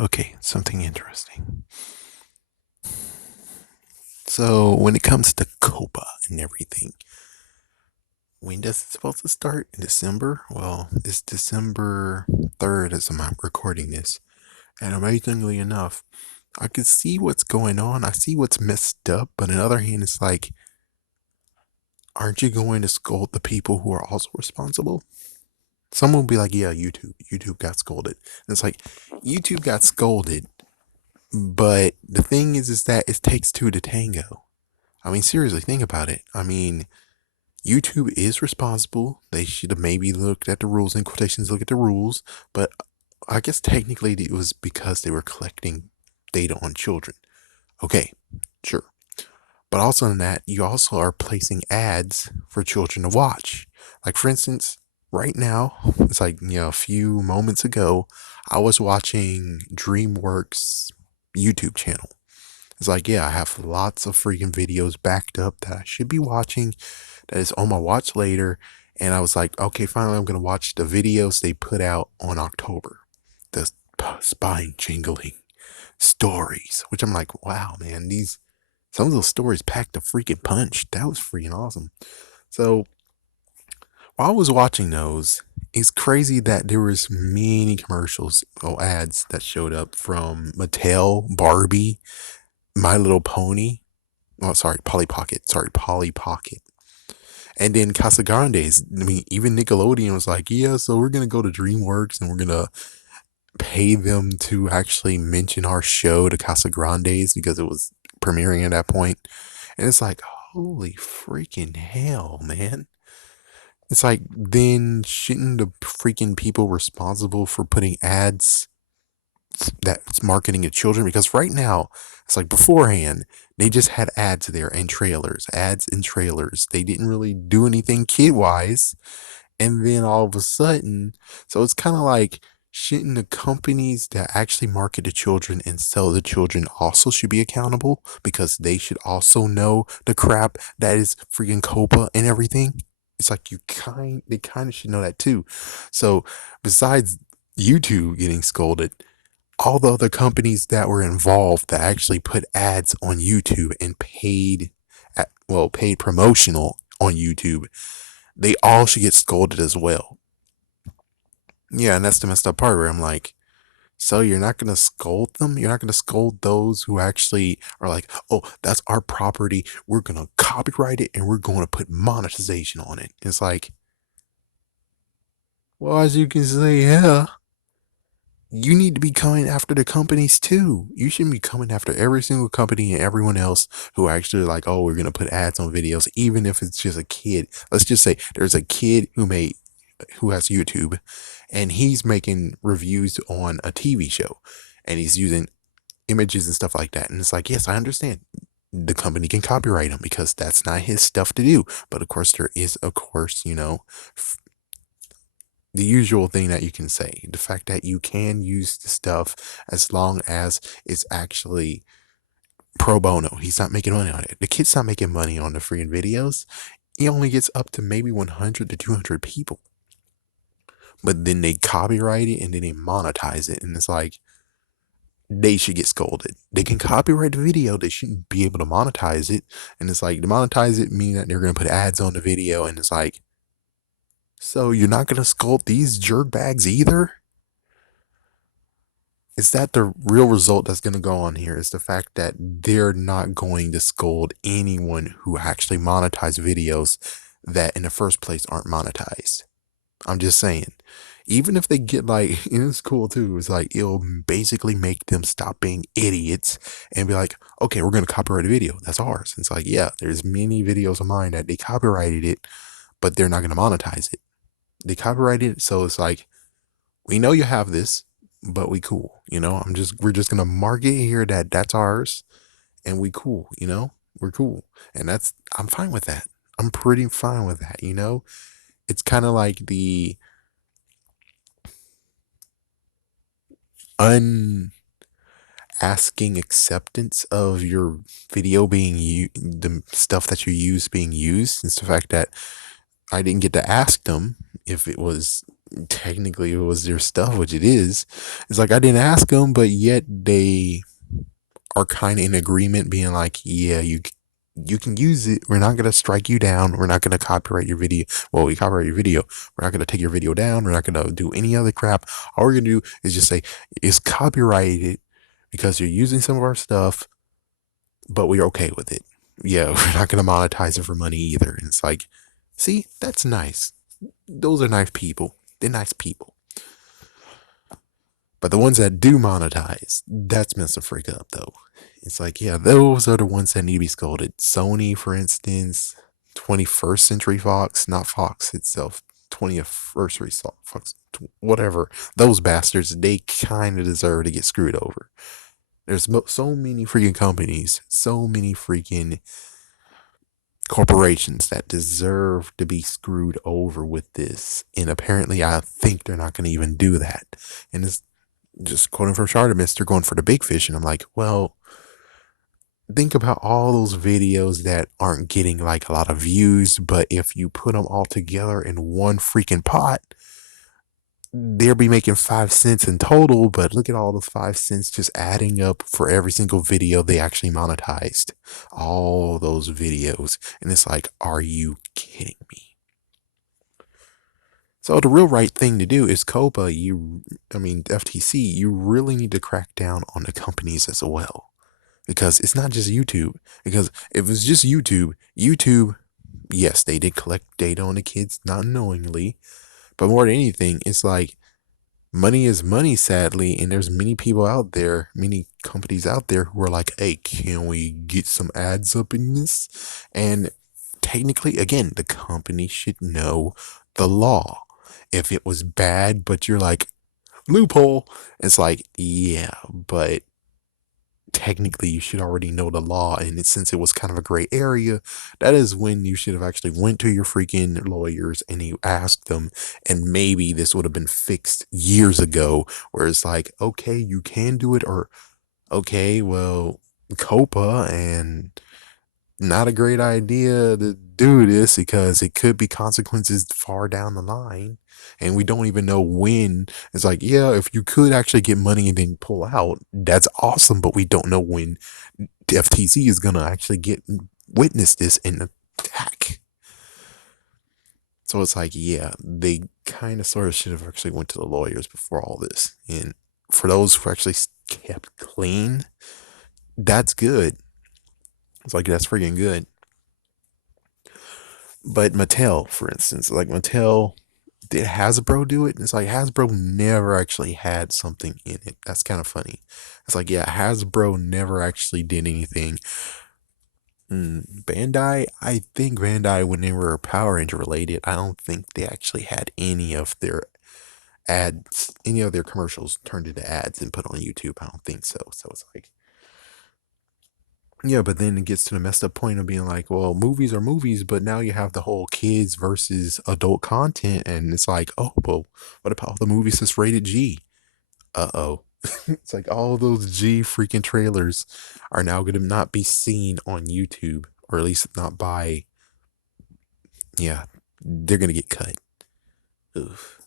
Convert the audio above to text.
Okay, something interesting. So, when it comes to Copa and everything, when does it supposed to start? In December? Well, it's December 3rd as I'm recording this. And amazingly enough, I can see what's going on. I see what's messed up. But on the other hand, it's like, aren't you going to scold the people who are also responsible? Someone will be like, yeah, YouTube. YouTube got scolded. And it's like, YouTube got scolded. But the thing is that it takes two to tango. I mean, seriously, think about it. I mean, YouTube is responsible. They should have maybe looked at the rules, in quotations, look at the rules. But I guess technically it was because they were collecting data on children. Okay, sure. But also in that, you also are placing ads for children to watch. Like, for instance, right now, it's like, a few moments ago, I was watching DreamWorks YouTube channel. It's like, yeah, I have lots of freaking videos backed up that I should be watching that is on my watch later. And I was like, okay, finally, I'm going to watch the videos they put out on October. The spine jingling stories, which I'm like, wow, man, some of those stories packed a freaking punch. That was freaking awesome. So while I was watching those, it's crazy that there was many commercials or ads that showed up from Mattel, Barbie, My Little Pony. Oh, sorry, Polly Pocket. Sorry, Polly Pocket. And then Casagrandes, I mean, even Nickelodeon was like, yeah, so we're going to go to DreamWorks and we're going to pay them to actually mention our show to Casagrandes because it was premiering at that point. And it's like, holy freaking hell, man. It's like, then shouldn't the freaking people responsible for putting ads that's marketing to children? Because right now, it's like beforehand, they just had ads there and trailers, ads and trailers. They didn't really do anything kid wise. And then all of a sudden, so it's kind of like, shouldn't the companies that actually market to children and sell to children also should be accountable because they should also know the crap that is freaking Copa and everything? It's like they kind of should know that too. So besides YouTube getting scolded, all the other companies that were involved that actually put ads on YouTube and paid promotional on YouTube, they all should get scolded as well. Yeah, and that's the messed up part where I'm like, so you're not gonna scold them? You're not gonna scold those who actually are like, oh, that's our property. We're gonna copyright it and we're gonna put monetization on it. It's like, well, as you can see, yeah, you need to be coming after the companies too. You shouldn't be coming after every single company and everyone else who actually like, oh, we're gonna put ads on videos, even if it's just a kid. Let's just say there's a kid who has YouTube and he's making reviews on a TV show and he's using images and stuff like that. And it's like, yes, I understand the company can copyright him because that's not his stuff to do. But of course, there is, of course, the usual thing that you can say. The fact that you can use the stuff as long as it's actually pro bono. He's not making money on it. The kid's not making money on the freaking videos. He only gets up to maybe 100 to 200 people. But then they copyright it and then they monetize it. And it's like, they should get scolded. They can copyright the video. They shouldn't be able to monetize it. And it's like, to monetize it mean that they're going to put ads on the video. And it's like, so you're not going to scold these jerk bags either? Is that the real result that's going to go on here? Is the fact that they're not going to scold anyone who actually monetize videos that in the first place aren't monetized. I'm just saying. Even if they get like, and it's cool too, it's like it'll basically make them stop being idiots and be like, okay, we're gonna copyright a video. That's ours. And it's like, yeah, there's many videos of mine that they copyrighted it, but they're not gonna monetize it. They copyrighted it, so it's like, we know you have this, but we cool. We're just gonna mark it here that that's ours, and we cool. We're cool, and I'm fine with that. I'm pretty fine with that. It's kind of like the un asking acceptance of your video the stuff that you use being used. It's the fact that I didn't get to ask them if it was technically it was their stuff, which it is. It's like I didn't ask them, but yet they are kind of in agreement, being like, yeah, you can use it. We're not gonna strike you down. We're not gonna copyright your video. Well, we copyright your video. We're not gonna take your video down. We're not gonna do any other crap. All we're gonna do is just say it's copyrighted because you're using some of our stuff, but we're okay with it. Yeah, we're not gonna monetize it for money either. And it's like, see, that's nice. Those are nice people. They're nice people. But the ones that do monetize, that's meant to freak up though. It's like, yeah, those are the ones that need to be scolded. Sony, for instance, 21st Century Fox, not Fox itself, 21st Fox, whatever. Those bastards, they kind of deserve to get screwed over. There's so many freaking companies, so many freaking corporations that deserve to be screwed over with this. And apparently, I think they're not going to even do that. And it's just quoting from Chartemis, they're going for the big fish. And I'm like, well, think about all those videos that aren't getting like a lot of views, but if you put them all together in one freaking pot, they'll be making 5 cents in total. But look at all those 5 cents just adding up for every single video they actually monetized. All those videos. And it's like, are you kidding me? So the real right thing to do is COPA, FTC, you really need to crack down on the companies as well. Because it's not just YouTube. Because if it's just YouTube, yes, they did collect data on the kids, not knowingly. But more than anything, it's like money is money, sadly. And there's many people out there, many companies out there who are like, hey, can we get some ads up in this? And technically, again, the company should know the law. If it was bad, but you're like, loophole, it's like, yeah, but technically you should already know the law. And since it was kind of a gray area, that is when you should have actually went to your freaking lawyers and you asked them, and maybe this would have been fixed years ago, where it's like, okay, you can do it, or okay, well, COPA, and not a great idea to do this because it could be consequences far down the line. And we don't even know when. It's like, yeah, if you could actually get money and then pull out, that's awesome. But we don't know when the FTC is going to actually witness this and attack. So it's like, yeah, they kind of sort of should have actually went to the lawyers before all this. And for those who actually kept clean, that's good. It's like, that's freaking good. But Mattel, for instance, like Mattel, did Hasbro do it? It's like Hasbro never actually had something in it. That's kind of funny. It's like, yeah, Hasbro never actually did anything. Bandai, I think Bandai, when they were Power Ranger related, I don't think they actually had any of their ads, any of their commercials turned into ads and put on YouTube. I don't think so. So it's like, yeah, but then it gets to the messed up point of being like, well, movies are movies, but now you have the whole kids versus adult content, and it's like, oh, well, what about all the movies that's rated G? Uh-oh. It's like all those G freaking trailers are now going to not be seen on YouTube, or at least not by, yeah, they're going to get cut. Oof.